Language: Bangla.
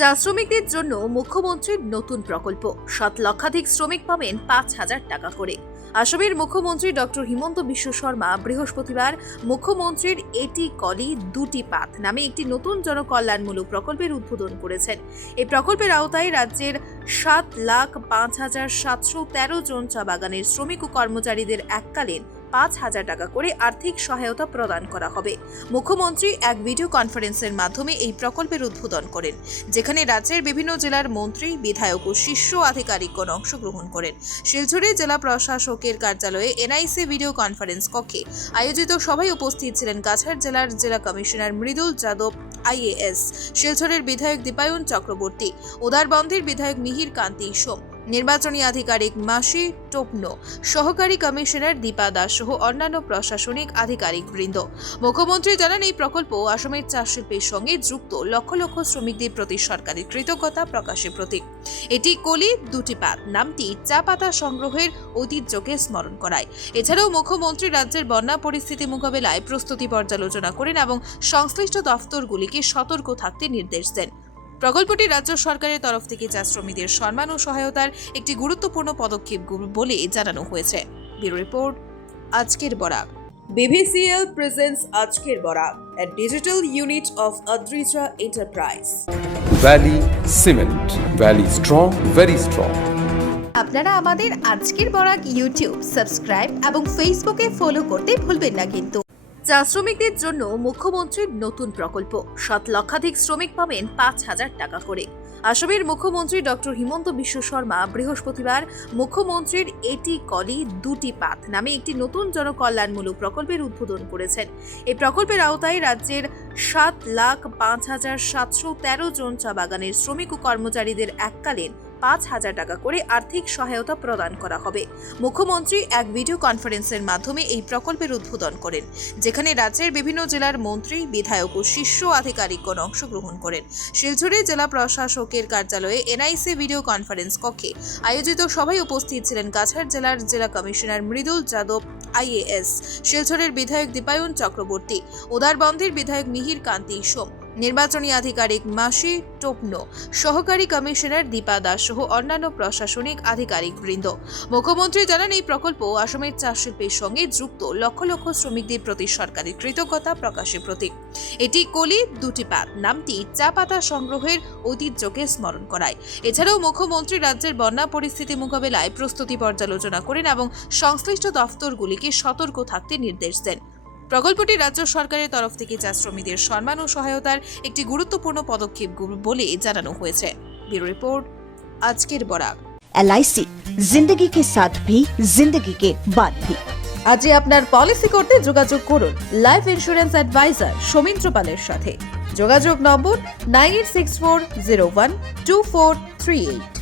চা শ্রমিকদের জন্য মুখ্যমন্ত্রীর নতুন প্রকল্প 7 লক্ষাধিক শ্রমিক পাবেন 5,000 টাকা করে। আসামের মুখ্যমন্ত্রী ডক্টর হিমন্ত বিশ্ব শর্মা বৃহস্পতিবার মুখ্যমন্ত্রীর এটি কলি দুটি পাত নামে একটি নতুন জনকল্যাণমূলক প্রকল্পের উদ্বোধন করেছেন। এই প্রকল্পের আওতায় রাজ্যের 7,05,713 জন চা বাগানের শ্রমিক ও কর্মচারীদের এককালীন 5,000 টাকা করে আর্থিক সহায়তা প্রদান করা হবে। মুখ্যমন্ত্রী এক ভিডিও কনফারেন্সের মাধ্যমে এই প্রকল্পের উদ্বোধন করেন, যেখানে রাজ্যের বিভিন্ন জেলার মন্ত্রী, বিধায়ক ও শীর্ষ আধিকারিকগণ অংশগ্রহণ করেন। শিলচরে জেলা প্রশাসকের কার্যালয়ে এনআইসি ভিডিও কনফারেন্স কক্ষে আয়োজিত সভায় উপস্থিত ছিলেন কাছাড় জেলার জেলা কমিশনার মৃদুল যাদব IAS, শিলচরের বিধায়ক দীপায়ন চক্রবর্তী, উদারবন্দের বিধায়ক মিহির কান্তি সোম, নির্বাচনী আধিকারিক মাসি টোপনো, সহকারী কমিশনার দীপা দাস সহ অন্যান্য প্রশাসনিক আধিকারিকবৃন্দ। মুখ্যমন্ত্রী জানান, এই প্রকল্প আসামের চা শিল্পের সঙ্গে যুক্ত লক্ষ লক্ষ শ্রমিকদের প্রতি সরকারের কৃতজ্ঞতা প্রকাশের প্রতীক। এটি কলি দুটি পাত নামটি চা পাতা সংগ্রহের ঐতিহ্যকে স্মরণ করায়। এছাড়াও মুখ্যমন্ত্রী রাজ্যের বন্যা পরিস্থিতি মোকাবেলায় প্রস্তুতি পর্যালোচনা করেন এবং সংশ্লিষ্ট দফতরগুলিকে সতর্ক থাকতে নির্দেশ দেন। প্রকল্পটি রাজ্য সরকারের তরফ থেকে চা শ্রমিকদের সম্মান ও সহায়তার একটি গুরুত্বপূর্ণ পদক্ষেপ বলে জানানো হয়েছে। ব্যুরো রিপোর্ট, আজকের বরাক। BVCL presents আজকের Barak, a digital unit of Adrija Enterprise. Valley Cement. Valley strong, very strong. আপনারা আমাদের আজকের বরাক ইউটিউব সাবস্ক্রাইব এবং ফেসবুকে ফলো করতে ভুলবেন না কিন্তু। চা শ্রমিকদের জন্য মুখ্যমন্ত্রীর নতুন প্রকল্প 7 লক্ষাধিক শ্রমিক পাবেন 5,000 টাকা করে। আসামের মুখ্যমন্ত্রী ডক্টর হিমন্ত বিশ্ব শর্মা বৃহস্পতিবার মুখ্যমন্ত্রীর এটি কলি দুটি পাত নামে একটি নতুন জনকল্যাণমূলক প্রকল্পের উদ্বোধন করেছেন। এই প্রকল্পের আওতায় রাজ্যের 7,05,713 জন চা বাগানের শ্রমিক ও কর্মচারীদের এককালীন 5,000 টাকা করে আর্থিক সহায়তা প্রদান করা হবে। মুখ্যমন্ত্রী এক ভিডিও কনফারেন্সের মাধ্যমে এই প্রকল্পের উদ্বোধন করেন, যেখানে রাজ্যের বিভিন্ন জেলার মন্ত্রী, বিধায়ক ও শীর্ষ আধিকারিকগণ অংশগ্রহণ করেন। শিলচরে জেলা প্রশাসকের কার্যালয়ে এনআইসি ভিডিও কনফারেন্স কক্ষে আয়োজিত সভায় উপস্থিত ছিলেন কাছাড় জেলার জেলা কমিশনার মৃদুল যাদব IAS, শিলচরের বিধায়ক দীপায়ন চক্রবর্তী, উদারবন্দের বিধায়ক মিহির কান্তি সোম, নির্বাচনী আধিকারিক মাসি টোপনো, সহকারী কমিশনার দীপা দাস সহ অন্যান্য প্রশাসনিক আধিকারিকবৃন্দ। মুখ্যমন্ত্রী জানান, এই প্রকল্প আসামের চা শিল্পের সঙ্গে যুক্ত লক্ষ লক্ষ শ্রমিকদের প্রতি সরকারের কৃতজ্ঞতা প্রকাশের প্রতীক। এটি কলি দুটি পাত নামটি চা পাতা সংগ্রহের ঐতিহ্যকে স্মরণ করায়। এছাড়াও মুখ্যমন্ত্রী রাজ্যের বন্যা পরিস্থিতি মোকাবেলায় প্রস্তুতি পর্যালোচনা করেন এবং সংশ্লিষ্ট দফতরগুলিকে সতর্ক থাকতে নির্দেশ দেন। প্রকল্পটি রাজ্য সরকারের তরফ থেকে চা শ্রমিকদের সম্মান ও সহায়তার একটি গুরুত্বপূর্ণ পদক্ষেপ বলে জানানো হয়েছে। ব্যুরো রিপোর্ট, আজকের বরাক। LIC जिंदगी के साथ भी जिंदगी के बाद भी। আজই আপনার পলিসি করতে যোগাযোগ করুন লাইফ ইন্স্যুরেন্স অ্যাডভাইজার সৌমিত্র পালের সাথে। যোগাযোগ নম্বর 9864012438।